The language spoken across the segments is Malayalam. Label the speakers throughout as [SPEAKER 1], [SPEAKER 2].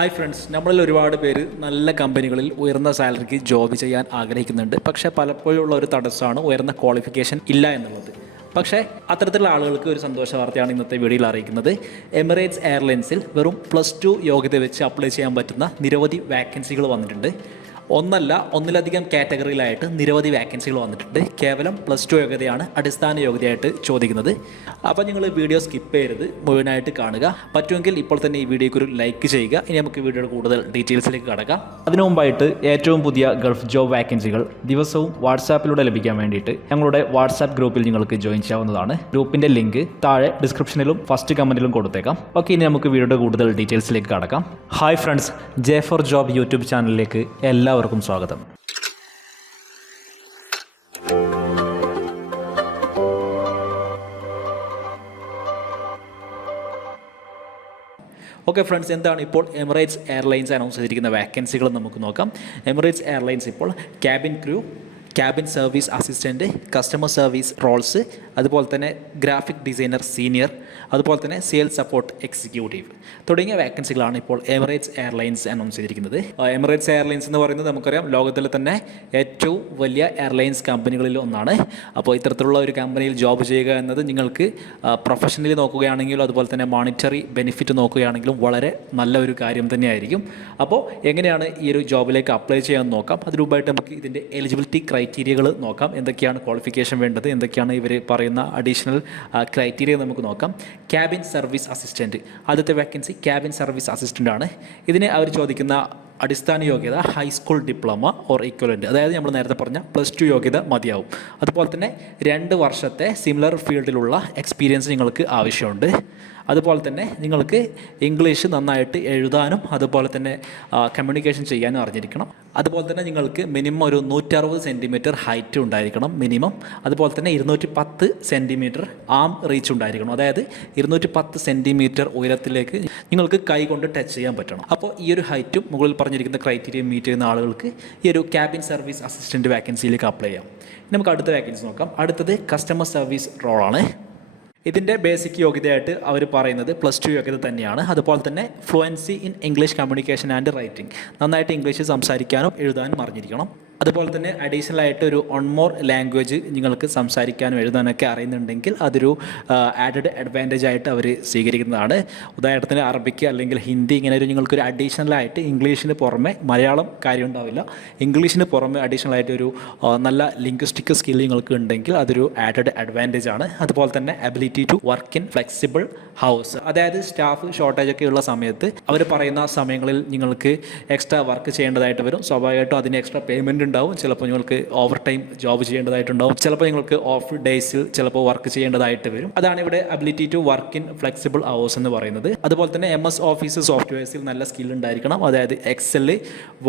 [SPEAKER 1] ഹായ് ഫ്രണ്ട്സ് നമ്മളിൽ ഒരുപാട് പേര് നല്ല കമ്പനികളിൽ ഉയർന്ന സാലറിക്ക് ജോബ് ചെയ്യാൻ ആഗ്രഹിക്കുന്നുണ്ട്. പക്ഷേ പലപ്പോഴും ഉള്ള ഒരു തടസ്സമാണ് ഉയർന്ന ക്വാളിഫിക്കേഷൻ ഇല്ല എന്നുള്ളത്. പക്ഷേ അത്തരത്തിലുള്ള ആളുകൾക്ക് ഒരു സന്തോഷ വാർത്തയാണ് ഇന്നത്തെ വീഡിയോയിൽ അറിയിക്കുന്നത്. എമിറേറ്റ്സ് എയർലൈൻസിൽ വെറും പ്ലസ് ടു യോഗ്യത വെച്ച് അപ്ലൈ ചെയ്യാൻ പറ്റുന്ന നിരവധി വാക്കൻസികൾ വന്നിട്ടുണ്ട്. ഒന്നല്ല ഒന്നിലധികം കാറ്റഗറിയിലായിട്ട് നിരവധി വാക്കൻസികൾ വന്നിട്ടുണ്ട്. കേവലം പ്ലസ് ടു യോഗ്യതയാണ് അടിസ്ഥാന യോഗ്യതയായിട്ട് ചോദിക്കുന്നത്. അപ്പോൾ നിങ്ങൾ വീഡിയോ സ്കിപ്പ് ചെയ്യരുത് മുഴുവനായിട്ട് കാണുക. പറ്റുമെങ്കിൽ ഇപ്പോൾ തന്നെ ഈ വീഡിയോക്ക് ഒരു ലൈക്ക് ചെയ്യുക. ഇനി നമുക്ക് വീഡിയോയുടെ കൂടുതൽ ഡീറ്റെയിൽസിലേക്ക് കടക്കാം. അതിനു മുമ്പായിട്ട് ഏറ്റവും പുതിയ ഗൾഫ് ജോബ് വാക്കൻസികൾ ദിവസവും വാട്സാപ്പിലൂടെ ലഭിക്കാൻ വേണ്ടിയിട്ട് ഞങ്ങളുടെ വാട്സാപ്പ് ഗ്രൂപ്പിൽ നിങ്ങൾക്ക് ജോയിൻ ചെയ്യാവുന്നതാണ്. ഗ്രൂപ്പിന്റെ ലിങ്ക് താഴെ ഡിസ്ക്രിപ്ഷനിലും ഫസ്റ്റ് കമന്റിലും കൊടുത്തേക്കാം. ഓക്കെ ഇനി നമുക്ക് വീഡിയോയുടെ കൂടുതൽ ഡീറ്റെയിൽസിലേക്ക് കടക്കാം. Hi friends J for job YouTube ചാനലിലേക്ക് എല്ലാവർക്കും സ്വാഗതം. ഓക്കെ ഫ്രണ്ട്സ് എന്താണ് ഇപ്പോൾ എമിറേറ്റ്സ് എയർലൈൻസ് അനൗൺസ് ചെയ്തിരിക്കുന്ന വാക്കൻസികൾ നമുക്ക് നോക്കാം. എമിറേറ്റ്സ് എയർലൈൻസ് ഇപ്പോൾ cabin crew cabin service assistant customer service roles അതുപോലെ തന്നെ ഗ്രാഫിക് ഡിസൈനർ സീനിയർ അതുപോലെ തന്നെ സെയിൽസ് സപ്പോർട്ട് എക്സിക്യൂട്ടീവ് തുടങ്ങിയ വാക്കൻസികളാണ് ഇപ്പോൾ എമിറേറ്റ്സ് എയർലൈൻസ് അനൗൺസ് ചെയ്തിരിക്കുന്നത്. എമിറേറ്റ്സ് എയർലൈൻസ് എന്ന് പറയുന്നത് നമുക്കറിയാം ലോകത്തിലെ തന്നെ ഏറ്റവും വലിയ എയർലൈൻസ് കമ്പനികളിൽ ഒന്നാണ്. അപ്പോൾ ഇത്തരത്തിലുള്ള ഒരു കമ്പനിയിൽ ജോബ് ചെയ്യുക എന്നത് നിങ്ങൾക്ക് പ്രൊഫഷണലി നോക്കുകയാണെങ്കിലും അതുപോലെ തന്നെ മോണിറ്ററി ബെനിഫിറ്റ് നോക്കുകയാണെങ്കിലും വളരെ നല്ല ഒരു കാര്യം തന്നെയായിരിക്കും. അപ്പോൾ എങ്ങനെയാണ് ഈ ഒരു ജോബിലേക്ക് അപ്ലൈ ചെയ്യാമെന്ന് നോക്കാം? അതിന് മുമ്പായിട്ട് നമുക്ക് ഇതിന്റെ എലിജിബിലിറ്റി ക്രൈറ്റീരിയകൾ നോക്കാം. എന്തൊക്കെയാണ് ക്വാളിഫിക്കേഷൻ വേണ്ടത്? എന്തൊക്കെയാണ് ഇവർ പറയുന്ന അഡീഷണൽ ക്രൈറ്റീരിയ നമുക്ക് നോക്കാം. ക്യാബിൻ സർവീസ് അസിസ്റ്റന്റ് ആദ്യത്തെ വാക്കൻസി ക്യാബിൻ സർവീസ് അസിസ്റ്റന്റ് ആണ്. ഇതിന് അവർ ചോദിക്കുന്ന അടിസ്ഥാന യോഗ്യത ഹൈസ്കൂൾ ഡിപ്ലോമ ഓർ ഇക്വലന്റ് അതായത് നമ്മൾ നേരത്തെ പറഞ്ഞ പ്ലസ് ടു യോഗ്യത മതിയാവും. അതുപോലെ തന്നെ രണ്ട് വർഷത്തെ സിമിലർ ഫീൽഡിലുള്ള എക്സ്പീരിയൻസ് നിങ്ങൾക്ക് ആവശ്യമുണ്ട്. അതുപോലെ തന്നെ നിങ്ങൾക്ക് ഇംഗ്ലീഷ് നന്നായിട്ട് എഴുതാനും അതുപോലെ തന്നെ കമ്മ്യൂണിക്കേഷൻ ചെയ്യാനും അറിഞ്ഞിരിക്കണം. അതുപോലെ തന്നെ നിങ്ങൾക്ക് മിനിമം ഒരു നൂറ്ററുപത് സെന്റിമീറ്റർ ഹൈറ്റ് ഉണ്ടായിരിക്കണം മിനിമം അതുപോലെ തന്നെ ഇരുന്നൂറ്റി പത്ത് സെന്റിമീറ്റർ ആം റീച്ച് ഉണ്ടായിരിക്കണം. അതായത് ഇരുന്നൂറ്റി പത്ത് സെന്റിമീറ്റർ ഉയരത്തിലേക്ക് നിങ്ങൾക്ക് കൈ കൊണ്ട് ടച്ച് ചെയ്യാൻ പറ്റണം. അപ്പോൾ ഈ ഒരു ഹൈറ്റും മുകളിൽ പറഞ്ഞിരിക്കുന്ന ക്രൈറ്റീരിയ മീറ്റ് ചെയ്യുന്ന ആളുകൾക്ക് ഈ ഒരു ക്യാബിൻ സർവീസ് അസിസ്റ്റന്റ് വാക്കൻസിയിലേക്ക് അപ്ലൈ ചെയ്യാം. നമുക്ക് അടുത്ത വാക്കൻസി നോക്കാം. അടുത്തത് കസ്റ്റമർ സർവീസ് റോളാണ് ഇതിന്റെ ബേസിക് യോഗ്യതയായിട്ട് അവർ പറയുന്നത് പ്ലസ് ടു യോഗ്യത തന്നെയാണ്. അതുപോലെ തന്നെ fluency in English communication and writing നന്നായിട്ട് ഇംഗ്ലീഷ് സംസാരിക്കാനും എഴുതാനും അറിഞ്ഞിരിക്കണം. അതുപോലെ തന്നെ അഡീഷണൽ ആയിട്ട് ഒരു ഓൺ മോർ ലാംഗ്വേജ് നിങ്ങൾക്ക് സംസാരിക്കാനും എഴുതാനൊക്കെ അറിയുന്നുണ്ടെങ്കിൽ അതൊരു ആഡഡ് അഡ്വാന്റേജ് ആയിട്ട് അവർ സ്വീകരിക്കുന്നതാണ്. ഉദാഹരണത്തിന് അറബിക്ക് അല്ലെങ്കിൽ ഹിന്ദി ഇങ്ങനെ ഒരു നിങ്ങൾക്കൊരു അഡീഷണൽ ആയിട്ട് ഇംഗ്ലീഷിന് പുറമെ മലയാളം കാര്യം ഉണ്ടാവില്ല ഇംഗ്ലീഷിന് പുറമെ അഡീഷണൽ ആയിട്ട് ഒരു നല്ല ലിംഗ്വിസ്റ്റിക് സ്കിൽ നിങ്ങൾക്ക് ഉണ്ടെങ്കിൽ അതൊരു ആഡഡ് അഡ്വാന്റേജ് ആണ്. അതുപോലെ തന്നെ ability to work in flexible hours അതായത് സ്റ്റാഫ് ഷോർട്ടേജ് ഒക്കെ ഉള്ള സമയത്ത് അവർ പറയുന്ന സമയങ്ങളിൽ നിങ്ങൾക്ക് എക്സ്ട്രാ വർക്ക് ചെയ്യേണ്ടതായിട്ട് വരും. സ്വാഭാവികമായിട്ടും അതിന് എക്സ്ട്രാ പേയ്മെന്റ് ഉണ്ടാവും. ചിലപ്പോൾ നിങ്ങൾക്ക് ഓവർ ടൈം ജോബ് ചെയ്യേണ്ടതായിട്ടുണ്ടാവും. ചിലപ്പോൾ നിങ്ങൾക്ക് ഓഫ് ഡേയ്സിൽ ചിലപ്പോൾ വർക്ക് ചെയ്യേണ്ടതായിട്ട് വരും. അതാണ് ഇവിടെ ability to work in flexible hours എന്ന് പറയുന്നത്. അതുപോലെ തന്നെ എം എസ് ഓഫീസ് സോഫ്റ്റ്വെയർസിൽ നല്ല സ്കിൽ ഉണ്ടായിരിക്കണം. അതായത് എക്സൽ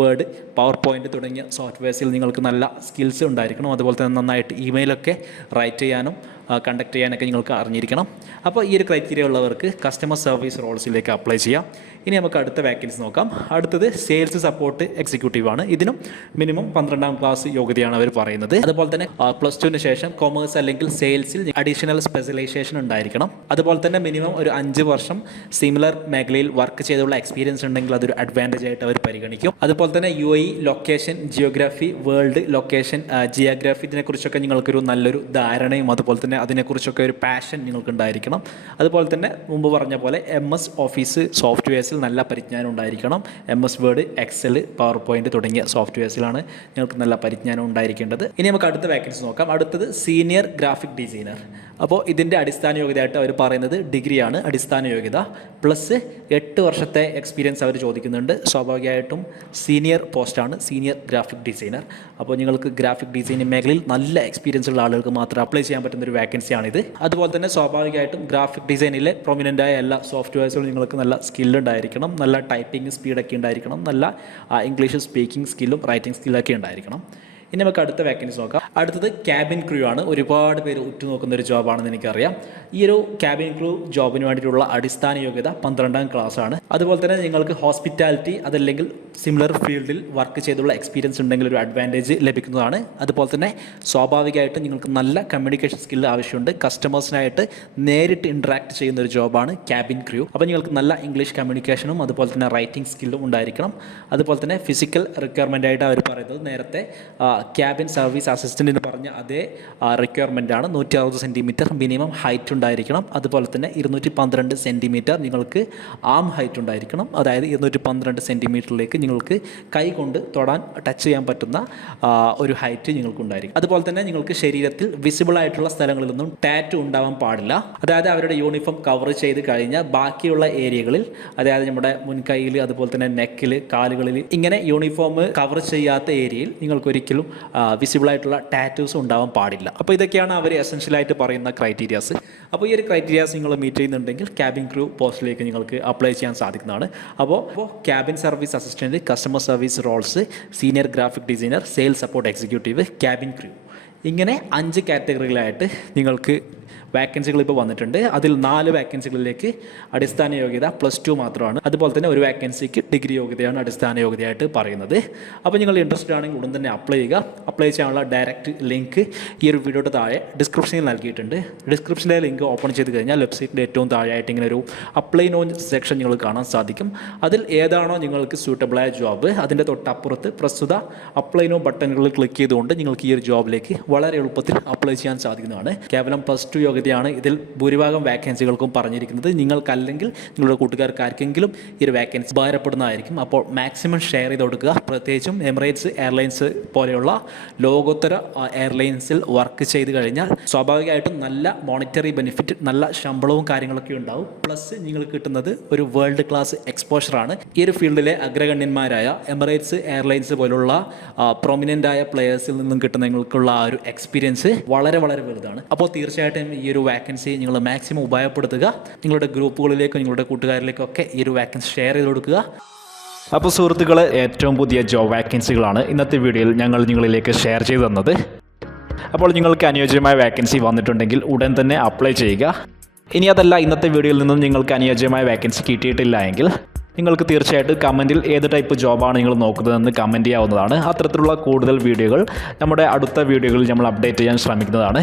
[SPEAKER 1] വേർഡ് പവർ പോയിന്റ് തുടങ്ങിയ സോഫ്റ്റ്വെയർസിൽ നിങ്ങൾക്ക് നല്ല സ്കിൽസ് ഉണ്ടായിരിക്കണം. അതുപോലെ തന്നെ നന്നായിട്ട് ഇമെയിലൊക്കെ റൈറ്റ് ചെയ്യാനും കണ്ടക്ട് ചെയ്യാനൊക്കെ നിങ്ങൾക്ക് അറിഞ്ഞിരിക്കണം. അപ്പോൾ ഈ ഒരു ക്രൈറ്റീരിയ ഉള്ളവർക്ക് കസ്റ്റമർ സർവീസ് റോൾസിലേക്ക് അപ്ലൈ ചെയ്യാം. ഇനി നമുക്ക് അടുത്ത വാക്കൻസി നോക്കാം. അടുത്തത് സെയിൽസ് സപ്പോർട്ട് എക്സിക്യൂട്ടീവ് ആണ്. ഇതിനും മിനിമം പന്ത്രണ്ടാം ക്ലാസ് യോഗ്യതയാണ് അവർ പറയുന്നത്. അതുപോലെ തന്നെ പ്ലസ് ടുവിന് ശേഷം കൊമേഴ്സ് അല്ലെങ്കിൽ സെയിൽസിൽ അഡീഷണൽ സ്പെഷ്യലൈസേഷൻ ഉണ്ടായിരിക്കണം. അതുപോലെ തന്നെ മിനിമം ഒരു അഞ്ച് വർഷം സിമിലർ മേഖലയിൽ വർക്ക് ചെയ്തുള്ള എക്സ്പീരിയൻസ് ഉണ്ടെങ്കിൽ അതൊരു അഡ്വാന്റേജ് ആയിട്ട് അവർ പരിഗണിക്കും. അതുപോലെ തന്നെ U I location geography world location geography ഇതിനെക്കുറിച്ചൊക്കെ നിങ്ങൾക്കൊരു നല്ലൊരു ധാരണയും അതുപോലെ തന്നെ അതിനെക്കുറിച്ചൊക്കെ ഒരു പാഷൻ നിങ്ങൾക്കുണ്ടായിരിക്കണം. അതുപോലെ തന്നെ മുമ്പ് പറഞ്ഞ പോലെ എം എസ് ഓഫീസ് സോഫ്റ്റ്വെയർസിൽ നല്ല പരിജ്ഞാനം ഉണ്ടായിരിക്കണം. M S Word Excel power point തുടങ്ങിയ സോഫ്റ്റ്വെയർസിലാണ് നിങ്ങൾക്ക് നല്ല പരിജ്ഞാനം ഉണ്ടായിരിക്കേണ്ടത്. ഇനി നമുക്ക് അടുത്ത വാക്കൻസി നോക്കാം. അടുത്തത് സീനിയർ ഗ്രാഫിക് ഡിസൈനർ അപ്പോൾ ഇതിന്റെ അടിസ്ഥാന യോഗ്യതയായിട്ട് അവർ പറയുന്നത് ഡിഗ്രിയാണ് അടിസ്ഥാന യോഗ്യത. പ്ലസ് എട്ട് വർഷത്തെ എക്സ്പീരിയൻസ് അവർ ചോദിക്കുന്നുണ്ട്. സ്വാഭാവികമായിട്ടും സീനിയർ പോസ്റ്റാണ് സീനിയർ ഗ്രാഫിക് ഡിസൈനർ അപ്പോൾ നിങ്ങൾക്ക് ഗ്രാഫിക് ഡിസൈനിങ് മേഖലയിൽ നല്ല എക്സ്പീരിയൻസ് ഉള്ള ആളുകൾക്ക് മാത്രം അപ്ലൈ ചെയ്യാൻ പറ്റുന്ന ഒരു വാക്കൻസിയാണിത് അതുപോലെ തന്നെ സ്വാഭാവികമായിട്ടും ഗ്രാഫിക് ഡിസൈനിലെ പ്രൊമിനന്റ് ആയ എല്ലാ സോഫ്റ്റ്വെയർസുകളും നിങ്ങൾക്ക് നല്ല സ്കില്ലുണ്ടായിരിക്കണം നല്ല ടൈപ്പിംഗ് സ്പീഡൊക്കെ ഉണ്ടായിരിക്കണം. നല്ല ഇംഗ്ലീഷ് സ്പീക്കിംഗ് സ്കില്ലും റൈറ്റിംഗ് സ്കില്ലൊക്കെ ഉണ്ടായിരിക്കണം. ഇനി നമുക്ക് അടുത്ത വേക്കൻസി നോക്കാം. അടുത്തത് ക്യാബിൻ ക്രൂ ആണ്. ഒരുപാട് പേര് ഉറ്റുനോക്കുന്ന ഒരു ജോബാണെന്ന് എനിക്കറിയാം. ഈ ഒരു ക്യാബിൻ ക്രൂ ജോബിന് വേണ്ടിയിട്ടുള്ള അടിസ്ഥാന യോഗ്യത പന്ത്രണ്ടാം ക്ലാസ് ആണ്. അതുപോലെ തന്നെ നിങ്ങൾക്ക് ഹോസ്പിറ്റാലിറ്റി അതല്ലെങ്കിൽ സിമിലർ ഫീൽഡിൽ വർക്ക് ചെയ്തുള്ള എക്സ്പീരിയൻസ് ഉണ്ടെങ്കിൽ ഒരു അഡ്വാന്റേജ് ലഭിക്കുന്നതാണ്. അതുപോലെ തന്നെ സ്വാഭാവികമായിട്ടും നിങ്ങൾക്ക് നല്ല കമ്മ്യൂണിക്കേഷൻ സ്കിൽ ആവശ്യമുണ്ട്. കസ്റ്റമേഴ്സിനായിട്ട് നേരിട്ട് ഇൻട്രാക്ട് ചെയ്യുന്ന ഒരു ജോബാണ് ക്യാബിൻ ക്രൂ അപ്പോൾ നിങ്ങൾക്ക് നല്ല ഇംഗ്ലീഷ് കമ്മ്യൂണിക്കേഷനും അതുപോലെ തന്നെ റൈറ്റിംഗ് സ്കില്ലും ഉണ്ടായിരിക്കണം. അതുപോലെ തന്നെ ഫിസിക്കൽ റിക്വയർമെന്റ് ആയിട്ട് അവർ പറയുന്നത്. നേരത്തെ ക്യാബിൻ സർവീസ് അസിസ്റ്റന്റ് എന്ന് പറഞ്ഞ അതേ റിക്വയർമെന്റ് ആണ്. നൂറ്റി അറുപത് സെന്റിമീറ്റർ മിനിമം ഹൈറ്റ് ഉണ്ടായിരിക്കണം. അതുപോലെ തന്നെ ഇരുന്നൂറ്റി പന്ത്രണ്ട് സെന്റിമീറ്റർ നിങ്ങൾക്ക് ആം ഹൈറ്റ് ഉണ്ടായിരിക്കണം. അതായത് ഇരുന്നൂറ്റി പന്ത്രണ്ട് സെന്റിമീറ്ററിലേക്ക് നിങ്ങൾക്ക് കൈ കൊണ്ട് തൊടാൻ ടച്ച് ചെയ്യാൻ പറ്റുന്ന ഒരു ഹൈറ്റ് നിങ്ങൾക്കുണ്ടായിരിക്കും. അതുപോലെ തന്നെ നിങ്ങൾക്ക് ശരീരത്തിൽ വിസിബിൾ ആയിട്ടുള്ള സ്ഥലങ്ങളിലൊന്നും ടാറ്റു ഉണ്ടാവാൻ പാടില്ല. അതായത് അവരുടെ യൂണിഫോം കവർ ചെയ്ത് കഴിഞ്ഞാൽ ബാക്കിയുള്ള ഏരിയകളിൽ അതായത് നമ്മുടെ മുൻകൈയിൽ അതുപോലെ തന്നെ നെക്കിൽ കാലുകളിൽ ഇങ്ങനെ യൂണിഫോം കവർ ചെയ്യാത്ത ഏരിയയിൽ നിങ്ങൾക്ക് ഒരിക്കലും വിസിബിൾ ആയിട്ടുള്ള ടാറ്റൂസ് ഉണ്ടാവാൻ പാടില്ല. അപ്പോൾ ഇതൊക്കെയാണ് അവർ എസെൻഷ്യലായിട്ട് പറയുന്ന ക്രൈറ്റീരിയാസ് അപ്പോൾ ഈ ഒരു ക്രൈറ്റീരിയാസ് നിങ്ങൾ മീറ്റ് ചെയ്യുന്നുണ്ടെങ്കിൽ ക്യാബിൻ ക്രൂ പോസ്റ്റിലേക്ക് നിങ്ങൾക്ക് അപ്ലൈ ചെയ്യാൻ സാധിക്കുന്നതാണ്. അപ്പോൾ അപ്പോൾ cabin service assistant customer service roles senior graphic designer sales support executive cabin crew ഇങ്ങനെ അഞ്ച് കാറ്റഗറികളായിട്ട് നിങ്ങൾക്ക് വാക്കൻസികൾ ഇപ്പോൾ വന്നിട്ടുണ്ട്. അതിൽ നാല് വാക്കൻസികളിലേക്ക് അടിസ്ഥാന യോഗ്യത പ്ലസ് ടു മാത്രമാണ്. അതുപോലെ തന്നെ ഒരു വാക്കൻസിക്ക് ഡിഗ്രി യോഗ്യതയാണ് അടിസ്ഥാന യോഗ്യതയായിട്ട് പറയുന്നത്. അപ്പോൾ നിങ്ങൾ ഇൻട്രസ്റ്റഡ് ആണെങ്കിൽ ഉടൻ തന്നെ അപ്ലൈ ചെയ്യുക. അപ്ലൈ ചെയ്യാനുള്ള ഡയറക്റ്റ് ലിങ്ക് ഈ ഒരു വീഡിയോയുടെ താഴെ ഡിസ്ക്രിപ്ഷനിൽ നൽകിയിട്ടുണ്ട്. ഡിസ്ക്രിപ്ഷനിലെ ലിങ്ക് ഓപ്പൺ ചെയ്ത് കഴിഞ്ഞാൽ വെബ്സൈറ്റിന്റെ ഏറ്റവും താഴെയായിട്ട് ഇങ്ങനെ ഒരു അപ്ലൈ നോ സെക്ഷൻ നിങ്ങൾ കാണാൻ സാധിക്കും. അതിൽ ഏതാണോ നിങ്ങൾക്ക് സൂട്ടബിളായ ജോബ് അതിന്റെ തൊട്ടപ്പുറത്ത് പ്രസ്തുത അപ്ലൈ നോ ബട്ടണുകളിൽ ക്ലിക്ക് ചെയ്തുകൊണ്ട് നിങ്ങൾക്ക് ഈ ഒരു ജോബിലേക്ക് വളരെ എളുപ്പത്തിൽ അപ്ലൈ ചെയ്യാൻ സാധിക്കുന്നതാണ്. കേവലം പ്ലസ് ടു യോഗ്യതയാണ് ഇതിൽ ഭൂരിഭാഗം വാക്കൻസികൾക്കും പറഞ്ഞിരിക്കുന്നത്. നിങ്ങൾക്കല്ലെങ്കിൽ നിങ്ങളുടെ കൂട്ടുകാർക്ക് ആർക്കെങ്കിലും ഈ ഒരു വാക്കൻസി ഉപകാരപ്പെടുന്നതായിരിക്കും. അപ്പോൾ മാക്സിമം ഷെയർ ചെയ്ത് കൊടുക്കുക. പ്രത്യേകിച്ചും എമിറേറ്റ്സ് എയർലൈൻസ് പോലെയുള്ള ലോകോത്തര എയർലൈൻസിൽ വർക്ക് ചെയ്ത് കഴിഞ്ഞാൽ സ്വാഭാവികമായിട്ടും നല്ല മോണിറ്ററി ബെനിഫിറ്റ് നല്ല ശമ്പളവും കാര്യങ്ങളൊക്കെ ഉണ്ടാവും. പ്ലസ് നിങ്ങൾ കിട്ടുന്നത് ഒരു വേൾഡ് ക്ലാസ് എക്സ്പോഷറാണ് ഈ ഒരു ഫീൽഡിലെ അഗ്രഗണ്യന്മാരായ എമിറേറ്റ്സ് എയർലൈൻസ് പോലുള്ള പ്രൊമിനന്റ് ആയ പ്ലെയേഴ്സിൽ നിന്നും കിട്ടുന്ന നിങ്ങൾക്കുള്ള ആ ഒരു എക്സ്പീരിയൻസ് വളരെ വളരെ വലുതാണ്. അപ്പോൾ തീർച്ചയായിട്ടും ഈ ഒരു വാക്കൻസി നിങ്ങൾ മാക്സിമം ഉപയോഗപ്പെടുത്തുക. നിങ്ങളുടെ ഗ്രൂപ്പുകളിലേക്കും നിങ്ങളുടെ കൂട്ടുകാരിലേക്കൊക്കെ ഈ ഒരു വാക്കൻസി ഷെയർ ചെയ്ത് കൊടുക്കുക. അപ്പോൾ സുഹൃത്തുക്കളെ ഏറ്റവും പുതിയ ജോബ് വാക്കൻസികളാണ് ഇന്നത്തെ വീഡിയോയിൽ ഞങ്ങൾ നിങ്ങളിലേക്ക് ഷെയർ ചെയ്തു തന്നത്. അപ്പോൾ നിങ്ങൾക്ക് അനുയോജ്യമായ വാക്കൻസി വന്നിട്ടുണ്ടെങ്കിൽ ഉടൻ തന്നെ അപ്ലൈ ചെയ്യുക. ഇനി അതല്ല ഇന്നത്തെ വീഡിയോയിൽ നിന്നും നിങ്ങൾക്ക് അനുയോജ്യമായ വാക്കൻസി കിട്ടിയിട്ടില്ല എങ്കിൽ നിങ്ങൾക്ക് തീർച്ചയായിട്ടും കമന്റിൽ ഏത് ടൈപ്പ് ജോബാണ് നിങ്ങൾ നോക്കുന്നതെന്ന് കമന്റ് ചെയ്യാവുന്നതാണ്. അത്തരത്തിലുള്ള കൂടുതൽ വീഡിയോകൾ നമ്മുടെ അടുത്ത വീഡിയോകളിൽ നമ്മൾ അപ്ഡേറ്റ് ചെയ്യാൻ ശ്രമിക്കുന്നതാണ്.